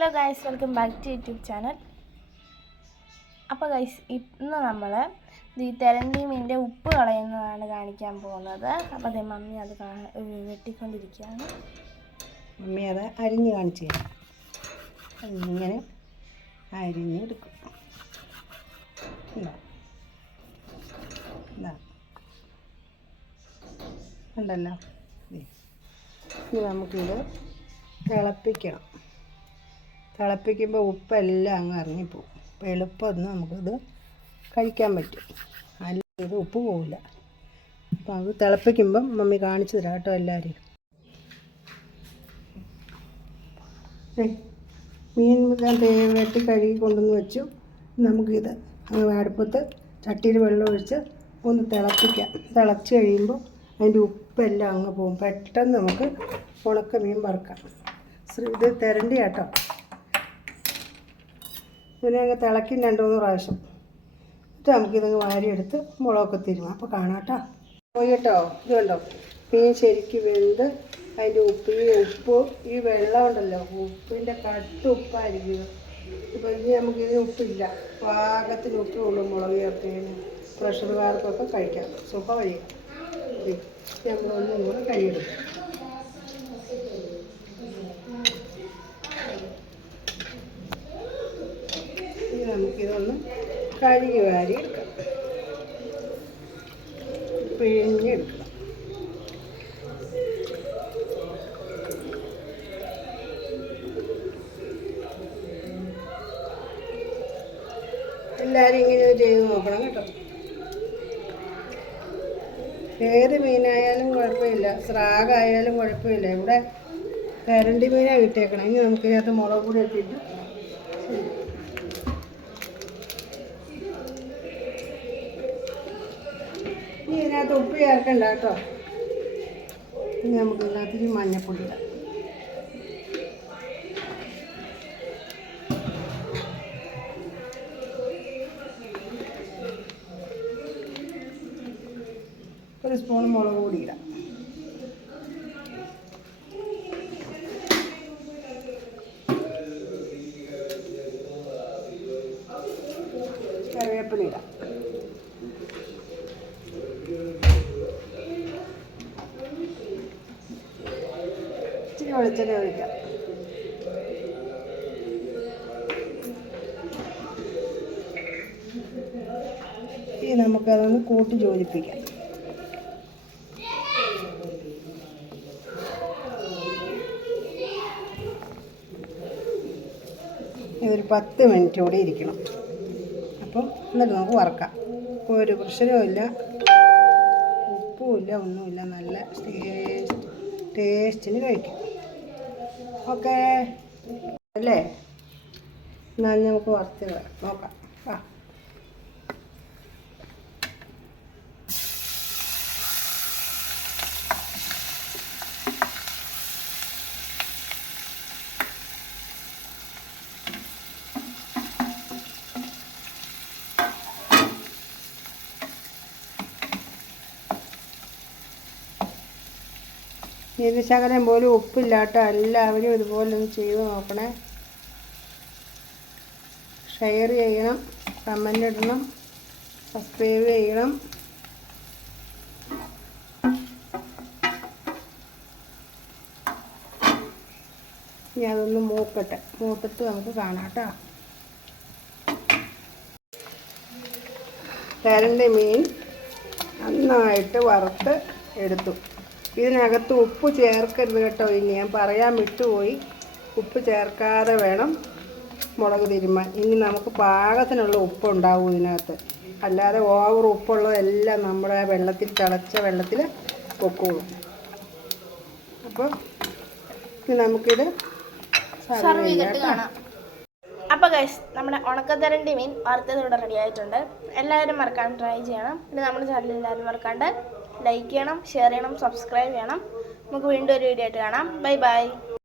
Hello guys welcome back to YouTube channel. അപ്പോൾ guys ഇന്ന് നമ്മൾ ഈ തെരണ്ടി മീനിന്റെ ഉപ്പ് കളയുന്നതാണ് കാണിക്കാൻ പോകുന്നത്. അപ്പോൾ അതേ മമ്മി അത് വെട്ടിക്കൊണ്ടിരിക്കുകയാണ്. മമ്മി അത് അരിഞ്ഞ് കാണിച്ചു ഇങ്ങനെ അരിഞ്ഞ് എടുക്കും. ഉണ്ടല്ലോ. ഇനി നമുക്കിത് തിളപ്പിക്കണം. തിളപ്പിക്കുമ്പോൾ ഉപ്പെല്ലാം അങ്ങ് ഇറങ്ങിപ്പോവും. അപ്പോൾ എളുപ്പം ഒന്ന് നമുക്കിത് കഴിക്കാൻ പറ്റും. അല്ലെങ്കിൽ ഇത് ഉപ്പ് പോവില്ല. അപ്പോൾ അത് തിളപ്പിക്കുമ്പം മമ്മി കാണിച്ചു തരാം കേട്ടോ എല്ലാവരും മീൻ വെട്ടി കഴുകി കൊണ്ടുവന്ന് വെച്ചു. നമുക്കിത് അങ്ങ് അടുപ്പത്ത് ചട്ടിയിൽ വെള്ളം ഒഴിച്ച് ഒന്ന് തിളപ്പിക്കാം. തിളച്ച് കഴിയുമ്പോൾ അതിന്റെ ഉപ്പെല്ലാം അങ്ങ് പോകും പെട്ടെന്ന് നമുക്ക് ഉണക്ക മീൻ വറുക്കാം. ഇത് തിരണ്ടി കേട്ടോ ഇതിനെ അങ്ങ് തിളക്കും രണ്ട് മൂന്ന് പ്രാവശ്യം. എന്നിട്ട് നമുക്കിതങ്ങ് വാരിയെടുത്ത് മുളകൊക്കെ തിരുമാം അപ്പോൾ കാണാം കേട്ടോ പോയി കേട്ടോ. ഇത് കണ്ടോ? മീൻ ശരിക്കും വെന്ത് അതിന്റെ ഉപ്പ് ഈ ഉപ്പ് ഈ വെള്ളം ഉണ്ടല്ലോ. ഉപ്പിന്റെ കട്ട് ഉപ്പായിരിക്കും ഇപ്പം ഇനി നമുക്കിതിന് ഉപ്പില്ല. പാകത്തിന് ഉപ്പേ ഉള്ളൂ മുളക് ചേർത്തതിന്. പ്രഷറുകാർക്കൊക്കെ കഴിക്കാം. സുഖം കഴിയും നമ്മളൊന്നും കൂടെ കഴിയെടുക്കും ഇനി നമുക്കിതൊന്ന് കഴുകി വാരി എടുക്കാം. പിഴിഞ്ഞെടുക്കാം. എല്ലാവരും ഇങ്ങനെ ചെയ്ത് നോക്കണം കേട്ടോ. ഏത് മീനായാലും കുഴപ്പമില്ല. സ്രാഗായാലും കുഴപ്പമില്ല. ഇവിടെ കരണ്ടി മീനാണ് കിട്ടിയേക്കണം. ഇനി നമുക്ക് ഇതിനകത്ത് മുളക് പൊടി ഇട്ടിട്ട് ഇതിനകത്ത് ഉപ്പ് ചേർക്കണ്ട കേട്ടോ. ഇനി നമുക്ക് ഇതിനകത്ത് മഞ്ഞപ്പൊടി ഒരു സ്പൂൺ മുളക് പൊടി ഇടാം. കറിവേപ്പില ഇടാം. ഇച്ചിരി വെളിച്ചെണ്ണ ഒഴിക്കാം ഇനി നമുക്കതൊന്ന് കൂട്ടി യോജിപ്പിക്കാം. ഇതൊരു പത്ത് മിനിറ്റ് കൂടി ഇരിക്കണം. അപ്പം എന്നിട്ട് നമുക്ക് വറക്കാം. ഒരു പ്രഷറും ഇല്ല ഉപ്പും ഇല്ല ഒന്നുമില്ല. നല്ല ടേസ്റ്റ് ടേസ്റ്റിന് കഴിക്കും. ഓക്കേ. അല്ലേ? എന്നാൽ നമുക്ക് വറുത്ത്. നോക്കാം. ആ. ഇത് ശകലം പോലും ഉപ്പില്ലാട്ടോ എല്ലാവരും ഇതുപോലെ ഒന്ന് ചെയ്ത് നോക്കണേ. ഷെയർ ചെയ്യണം കമന്റ് ഇടണം സബ്സ്ക്രൈബ് ചെയ്യണം. ഇനി അതൊന്ന് മൂക്കട്ടെ. മൂത്തിട്ട് നമുക്ക് കാണാം കേട്ടോ. മീൻ നന്നായിട്ട് വറുത്ത് എടുത്തു. ഇതിനകത്ത് ഉപ്പ് ചേർക്കരുത് കേട്ടോ ഇനി. ഞാൻ പറയാൻ വിട്ടുപോയി. ഉപ്പ് ചേർക്കാതെ വേണം മുളക് തിരുമാൻ ഇനി നമുക്ക് പാകത്തിനുള്ള ഉപ്പ് ഉണ്ടാവും ഇതിനകത്ത്. അല്ലാതെ ഓവർ ഉപ്പുള്ളതെല്ലാം നമ്മുടെ വെള്ളത്തിൽ തിളച്ച വെള്ളത്തിൽ പൊക്കോളും അപ്പോൾ ഇനി നമുക്കിത് സർവ് സർവ് ചെയ്തിട്ട് കാണാം. അപ്പോൾ ഗൈസ് നമ്മുടെ ഉണക്കത്തരണ്ടി മീൻ വറുത്തത് ഇവിടെ റെഡി ആയിട്ടുണ്ട്. എല്ലാവരും മറക്കാണ്ട് ട്രൈ ചെയ്യണം. പിന്നെ നമ്മുടെ ചാനൽ എല്ലാവരും മറക്കാണ്ട് ലൈക്ക് ചെയ്യണം ഷെയർ ചെയ്യണം സബ്സ്ക്രൈബ് ചെയ്യണം. നമുക്ക് വീണ്ടും ഒരു വീഡിയോ ആയിട്ട് കാണാം. Bye bye